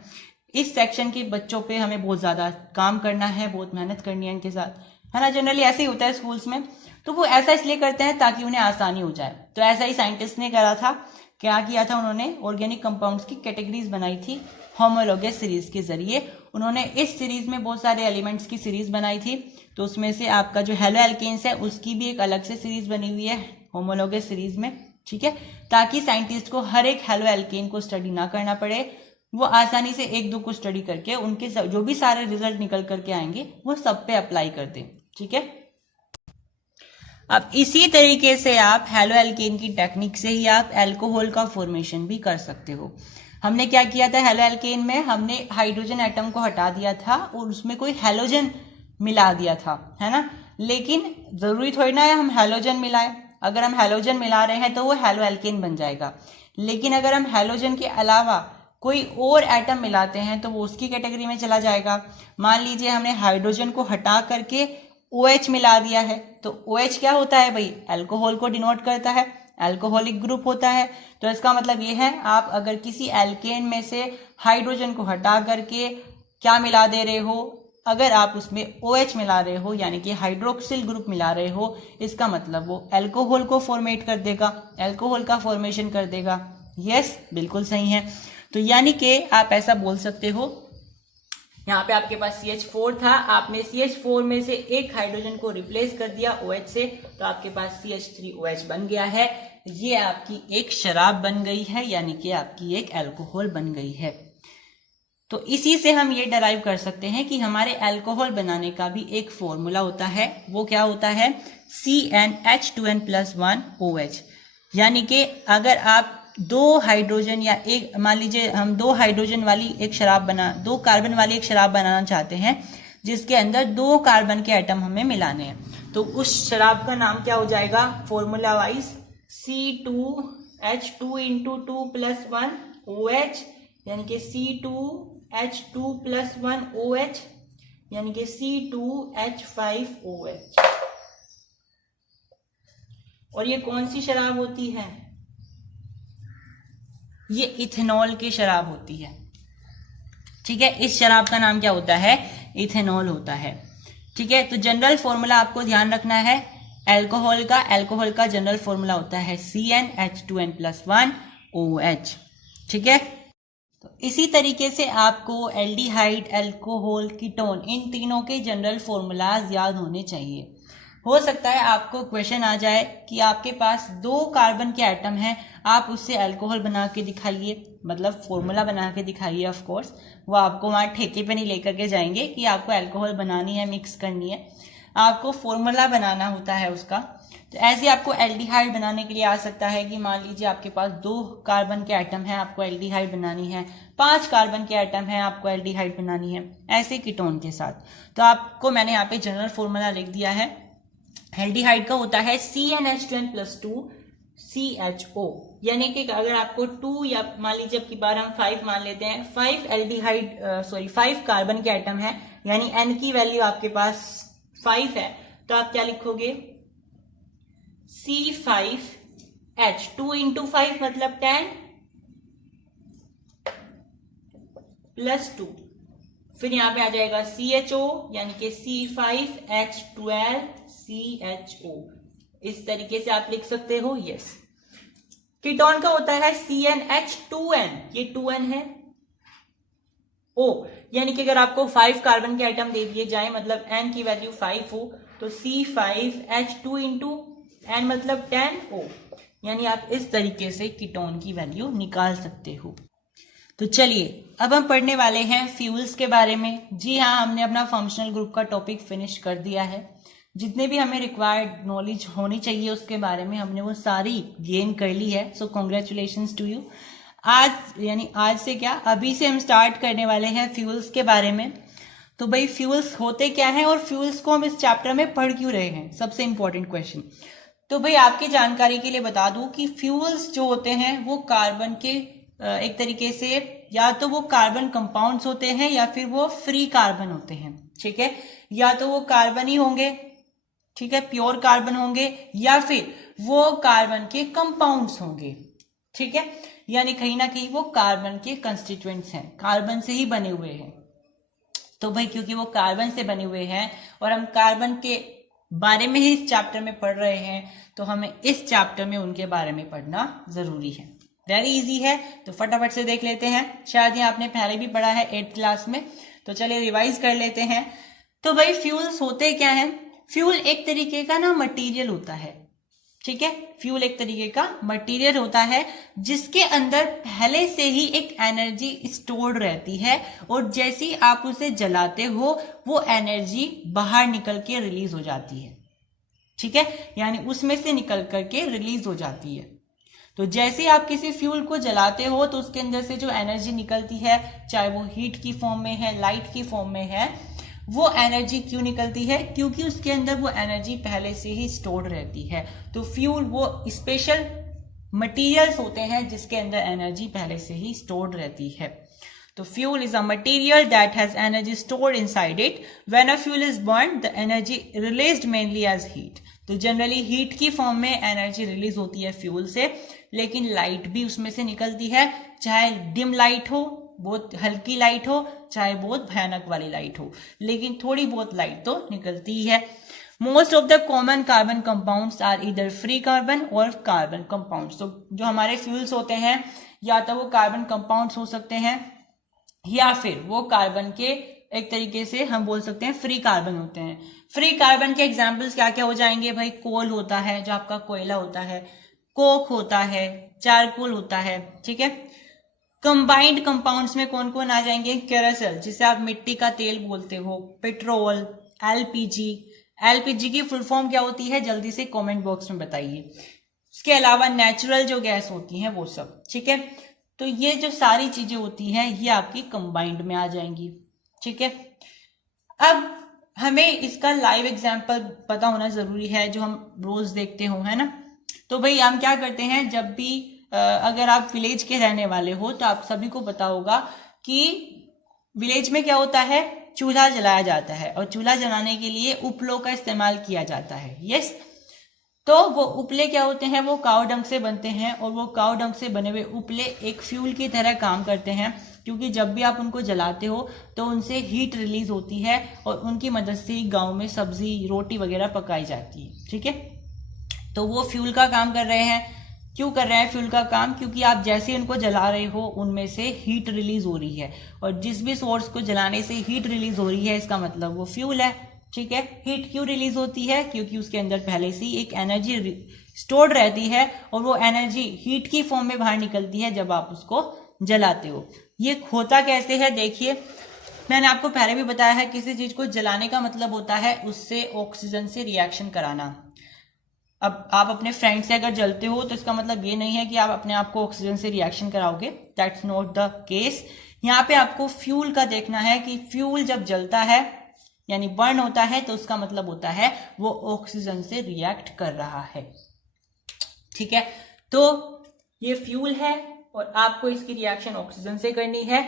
इस सेक्शन के बच्चों पे हमें बहुत ज्यादा काम करना है, बहुत मेहनत करनी है इनके साथ, है ना। जनरली ऐसे ही होता है स्कूल्स में, तो वो ऐसा इसलिए करते हैं ताकि उन्हें आसानी हो जाए। तो ऐसा ही साइंटिस्ट ने करा था, क्या किया था, उन्होंने ऑर्गेनिक कंपाउंड्स की कैटेगरीज बनाई थी होमोलोगस सीरीज के जरिए। उन्होंने इस सीरीज में बहुत सारे एलिमेंट्स की सीरीज बनाई थी, तो उसमें से आपका जो हैलो एल्केन्स है उसकी भी एक अलग से सीरीज बनी हुई है होमोलोगस सीरीज में। ठीक है, ताकि साइंटिस्ट को हर एक हैलो एल्केन को स्टडी ना करना पड़े, वो आसानी से एक दो को स्टडी करके उनके जो भी सारे रिजल्ट निकल करके आएंगे वो सब पे अप्लाई कर दें। ठीक है, अब इसी तरीके से आप हैलो एल्केन की टेक्निक से ही आप अल्कोहल का फॉर्मेशन भी कर सकते हो। हमने क्या किया था हेलो एल्केन में, हमने हाइड्रोजन एटम को हटा दिया था और उसमें कोई हैलोजन मिला दिया था, है ना। लेकिन जरूरी थोड़ी ना है हम हैलोजन मिलाएं, अगर हम हैलोजन मिला रहे हैं तो वो हैलो एल्केन बन जाएगा। लेकिन अगर हम हैलोजन के अलावा कोई और एटम मिलाते हैं तो वो उसकी कैटेगरी में चला जाएगा। मान लीजिए हमने हाइड्रोजन को हटा करके OH मिला दिया है, तो OH क्या होता है भाई, अल्कोहल को डिनोट करता है, अल्कोहलिक ग्रुप होता है। तो इसका मतलब ये है आप अगर किसी एल्केन में से हाइड्रोजन को हटा करके क्या मिला दे रहे हो, अगर आप उसमें OH मिला रहे हो यानी कि हाइड्रोक्सिल ग्रुप मिला रहे हो, इसका मतलब वो अल्कोहल को फॉर्मेट कर देगा, अल्कोहल का फॉर्मेशन कर देगा। यस, बिल्कुल सही है। तो यानी कि आप ऐसा बोल सकते हो, यहाँ पे आपके पास CH4 था, आपने CH4 में से एक हाइड्रोजन को रिप्लेस कर दिया OH से, तो आपके पास CH3OH बन गया है। ये आपकी एक शराब बन गई है, यानी कि आपकी एक अल्कोहल बन गई है। तो इसी से हम ये डराइव कर सकते हैं कि हमारे अल्कोहल बनाने का भी एक फॉर्मूला होता है। वो क्या होता है, CnH2n+1OH। यानी कि अगर आप दो हाइड्रोजन या एक, मान लीजिए हम दो कार्बन वाली एक शराब बनाना चाहते हैं जिसके अंदर 2 कार्बन के एटम हमें मिलाने हैं, तो उस शराब का नाम क्या हो जाएगा फॉर्मूला वाइज, C2H2 × 2 + 1OH, यानी कि C2H2+1OH, यानी कि C2H5OH। और ये कौन सी शराब होती है, ये इथेनॉल की शराब होती है। ठीक है, इस शराब का नाम क्या होता है, इथेनॉल होता है। ठीक है, तो जनरल फॉर्मूला आपको ध्यान रखना है अल्कोहल का जनरल फॉर्मूला होता है CnH2n+1OH। ठीक है, तो इसी तरीके से आपको एल्डिहाइड, अल्कोहल, कीटोन, इन तीनों के जनरल फॉर्मूलाज याद होने चाहिए। हो सकता है आपको क्वेश्चन आ जाए कि आपके पास 2 कार्बन के एटम हैं, आप उससे अल्कोहल बना के दिखाइए, मतलब फॉर्मूला बना के दिखाइए। ऑफ कोर्स वो आपको वहाँ ठेके पे नहीं लेकर के जाएंगे कि आपको अल्कोहल बनानी है, मिक्स करनी है, आपको फॉर्मूला बनाना होता है उसका। तो ऐसे आपको एल्डिहाइड बनाने के लिए आ सकता है कि मान लीजिए आपके पास 2 कार्बन के एटम है, आपको एल्डिहाइड बनानी है, 5 कार्बन के एटम है, आपको एल्डिहाइड बनानी है, ऐसे कीटोन के साथ। तो आपको मैंने यहाँ पे जनरल फॉर्मूला लिख दिया है। एल्डिहाइड का होता है CnH2n+2CHO, यानी कि अगर आपको 2 या मान लीजिए अब की बार हम 5 मान लेते हैं, 5 कार्बन के एटम है, यानी N की वैल्यू आपके पास 5 है, तो आप क्या लिखोगे C5H, 2 × 5 मतलब 10 +2, फिर यहां पे आ जाएगा CHO, यानी कि C5H12CHO। इस तरीके से आप लिख सकते हो। यस, कीटोन का होता है CnH2n, ये 2n है, O, यानी कि अगर आपको 5 कार्बन के एटम दे दिए जाए, मतलब N की वैल्यू 5 हो, तो C5H2 × N मतलब 10O, यानी आप इस तरीके से कीटोन की वैल्यू निकाल सकते हो। तो चलिए अब हम पढ़ने वाले हैं फ्यूल्स के बारे में। जी हाँ, हमने अपना फंक्शनल ग्रुप का टॉपिक फिनिश कर दिया है। जितने भी हमें रिक्वायर्ड नॉलेज होनी चाहिए उसके बारे में हमने वो सारी गेन कर ली है। So congratulations to you. आज यानी आज से क्या, अभी से हम स्टार्ट करने वाले हैं फ्यूल्स के बारे में। तो भाई फ्यूल्स होते क्या हैं और फ्यूल्स को हम इस चैप्टर में पढ़ क्यों रहे हैं, सबसे इंपॉर्टेंट क्वेश्चन। तो भाई आपकी जानकारी के लिए बता दूं कि फ्यूल्स जो होते हैं वो कार्बन के एक तरीके से या तो वो कार्बन कंपाउंड्स होते हैं या फिर वो फ्री कार्बन होते हैं। ठीक है, या तो वो कार्बन ही होंगे, ठीक है, प्योर कार्बन होंगे, या फिर वो कार्बन के कंपाउंड्स होंगे। ठीक है, यानी कहीं ना कहीं वो कार्बन के कंस्टिट्यूएंट्स हैं, कार्बन से ही बने हुए हैं। तो भाई क्योंकि वो कार्बन से बने हुए हैं और हम कार्बन के बारे में ही इस चैप्टर में पढ़ रहे हैं, तो हमें इस चैप्टर में उनके बारे में पढ़ना जरूरी है। वेरी इजी है, तो फटाफट से देख लेते हैं। शायद ये आपने पहले भी पढ़ा है 8th क्लास में, तो चलिए रिवाइज कर लेते हैं। तो भाई फ्यूल्स होते क्या हैं, फ्यूल एक तरीके का ना मटेरियल होता है। ठीक है, फ्यूल एक तरीके का मटेरियल होता है जिसके अंदर पहले से ही एक एनर्जी स्टोर्ड रहती है, और जैसे ही आप उसे जलाते हो वो एनर्जी बाहर निकल के रिलीज हो जाती है। ठीक है, यानी उसमें से निकल करके रिलीज हो जाती है। तो जैसे आप किसी फ्यूल को जलाते हो तो उसके अंदर से जो एनर्जी निकलती है, चाहे वो हीट की फॉर्म में है, लाइट की फॉर्म में है, वो एनर्जी क्यों निकलती है? क्योंकि उसके अंदर वो एनर्जी पहले से ही स्टोर्ड रहती है। तो फ्यूल वो स्पेशल मटेरियल्स होते हैं जिसके अंदर एनर्जी पहले से ही स्टोर्ड रहती है। तो fuel is a material that has energy stored inside it. When a fuel is burn the energy released mainly as heat. तो जनरली हीट की फॉर्म में एनर्जी रिलीज होती है फ्यूल से, लेकिन लाइट भी उसमें से निकलती है, चाहे डिम लाइट हो, बहुत हल्की लाइट हो, चाहे बहुत भयानक वाली लाइट हो, लेकिन थोड़ी बहुत लाइट तो निकलती है। Most of the common carbon compounds are इधर फ्री कार्बन और कार्बन कंपाउंड्स। तो जो हमारे फ्यूल्स होते हैं या तो वो कार्बन कंपाउंड्स हो सकते हैं या फिर वो कार्बन के एक तरीके से हम बोल सकते हैं फ्री कार्बन होते हैं। फ्री कार्बन के एग्जांपल्स क्या क्या हो जाएंगे भाई? कोल होता है, जो आपका कोयला होता है, कोक होता है, चारकोल होता है, ठीक है। कंबाइंड कंपाउंड्स में कौन कौन आ जाएंगे? केरोसिन, जिसे आप मिट्टी का तेल बोलते हो, पेट्रोल, एलपीजी। एलपीजी की फुल फॉर्म क्या होती है? जल्दी से कमेंट बॉक्स में बताइए। इसके अलावा नेचुरल जो गैस होती है वो सब, ठीक है। तो ये जो सारी चीजें होती हैं ये आपकी कंबाइंड में आ जाएंगी, ठीक है। अब हमें इसका लाइव एग्जांपल पता होना जरूरी है जो हम रोज देखते हो, है ना। तो भाई हम क्या करते हैं, जब भी अगर आप विलेज के रहने वाले हो तो आप सभी को पता होगा कि विलेज में क्या होता है, चूल्हा जलाया जाता है और चूल्हा जलाने के लिए उपलों का इस्तेमाल किया जाता है। यस, तो वो उपले क्या होते हैं, वो काव डंग से बनते हैं और वो काव डंग से बने हुए उपले एक फ्यूल की तरह काम करते हैं, क्योंकि जब भी आप उनको जलाते हो तो उनसे हीट रिलीज होती है और उनकी मदद से गांव में सब्जी रोटी वगैरह पकाई जाती है, ठीक है। तो वो फ्यूल का काम कर रहे हैं। क्यों कर रहे हैं फ्यूल का काम? क्योंकि आप जैसे उनको जला रहे हो उनमें से हीट रिलीज हो रही है, और जिस भी सोर्स को जलाने से हीट रिलीज हो रही है इसका मतलब वो फ्यूल है, ठीक है। हीट क्यों रिलीज होती है? क्योंकि उसके अंदर पहले से ही एक एनर्जी स्टोर्ड रहती है और वो एनर्जी हीट की फॉर्म में बाहर निकलती है जब आप उसको जलाते हो। ये होता कैसे है? देखिए, मैंने आपको पहले भी बताया है, किसी चीज को जलाने का मतलब होता है उससे ऑक्सीजन से रिएक्शन कराना। अब आप अपने फ्रेंड से अगर जलते हो तो इसका मतलब ये नहीं है कि आप अपने आप को ऑक्सीजन से रिएक्शन कराओगे, दैट्स नॉट द केस। यहाँ पे आपको फ्यूल का देखना है कि फ्यूल जब जलता है यानी बर्न होता है तो उसका मतलब होता है वो ऑक्सीजन से रिएक्ट कर रहा है, ठीक है। तो ये फ्यूल है और आपको इसकी रिएक्शन ऑक्सीजन से करनी है।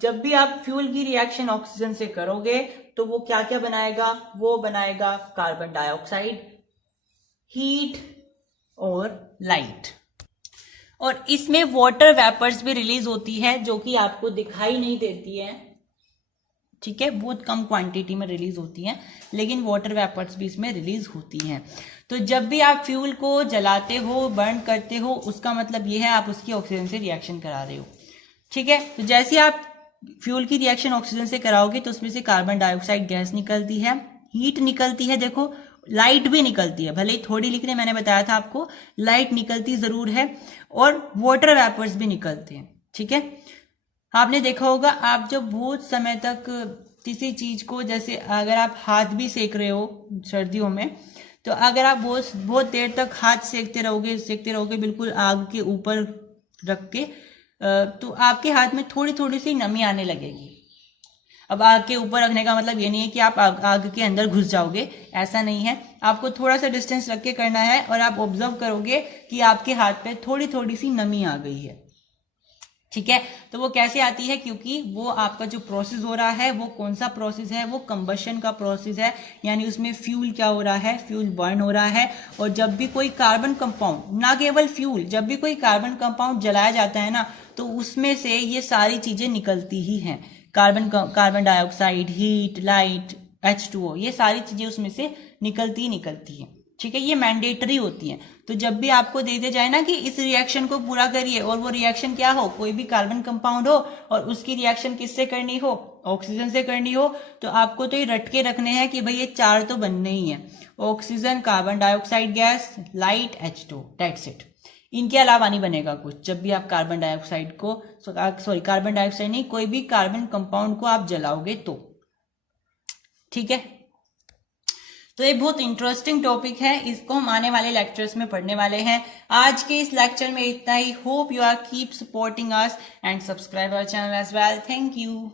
जब भी आप फ्यूल की रिएक्शन ऑक्सीजन से करोगे तो वो क्या क्या बनाएगा? वो बनाएगा कार्बन डाइऑक्साइड, हीट और लाइट। और इसमें वाटर वेपर्स भी रिलीज होती है जो कि आपको दिखाई नहीं देती है, ठीक है, बहुत कम क्वांटिटी में रिलीज होती हैं, लेकिन वाटर वेपर्स भी इसमें रिलीज होती हैं। तो जब भी आप फ्यूल को जलाते हो, बर्न करते हो, उसका मतलब ये है आप उसकी ऑक्सीजन से रिएक्शन करा रहे हो, ठीक है। तो जैसे आप फ्यूल की रिएक्शन ऑक्सीजन से कराओगे तो उसमें से कार्बन डाइऑक्साइड गैस निकलती है, हीट निकलती है, देखो लाइट भी निकलती है, भले ही थोड़ी लिखने मैंने बताया था आपको, लाइट निकलती जरूर है, और वाटर वेपर्स भी निकलते हैं, ठीक है। आपने देखा होगा, आप जब बहुत समय तक किसी चीज को, जैसे अगर आप हाथ भी सेक रहे हो सर्दियों में, तो अगर आप बहुत देर तक हाथ सेकते रहोगे बिल्कुल आग के ऊपर रख के, तो आपके हाथ में थोड़ी थोड़ी सी नमी आने लगेगी। अब आग के ऊपर रखने का मतलब ये नहीं है कि आप आग के अंदर घुस जाओगे, ऐसा नहीं है। आपको थोड़ा सा डिस्टेंस रख के करना है और आप ऑब्जर्व करोगे कि आपके हाथ पे थोड़ी थोड़ी सी नमी आ गई है, ठीक है। तो वो कैसे आती है? क्योंकि वो आपका जो प्रोसेस हो रहा है वो कौन सा प्रोसेस है? वो कंबशन का प्रोसेस है, यानी उसमें फ्यूल क्या हो रहा है? फ्यूल बर्न हो रहा है। और जब भी कोई कार्बन कंपाउंड, ना केवल फ्यूल, जब भी कोई कार्बन कंपाउंड जलाया जाता है ना, तो उसमें से ये सारी चीजें निकलती ही हैं। Carbon dioxide, heat, light, H2O, ये सारी चीजें उसमें से निकलती हैं, ठीक है। ये मैंडेटरी होती हैं। तो जब भी आपको दे दिया जाए ना कि इस रिएक्शन को पूरा करिए, और वो रिएक्शन क्या हो, कोई भी कार्बन कंपाउंड हो और उसकी रिएक्शन किससे करनी हो? ऑक्सीजन से करनी हो, तो आपको तो ये रट के रखने हैं कि भाई ये चार तो बनने ही है, oxygen, carbon dioxide gas, light, H2O, that's it. इनके अलावा नहीं बनेगा कुछ। जब भी आप कार्बन डाइऑक्साइड को, कार्बन डाइऑक्साइड नहीं, कोई भी कार्बन कंपाउंड को आप जलाओगे तो, ठीक है। तो ये बहुत इंटरेस्टिंग टॉपिक है, इसको हम आने वाले लेक्चर्स में पढ़ने वाले हैं। आज के इस लेक्चर में इतना ही। Hope you are keep supporting us and subscribe our channel as well. Thank you.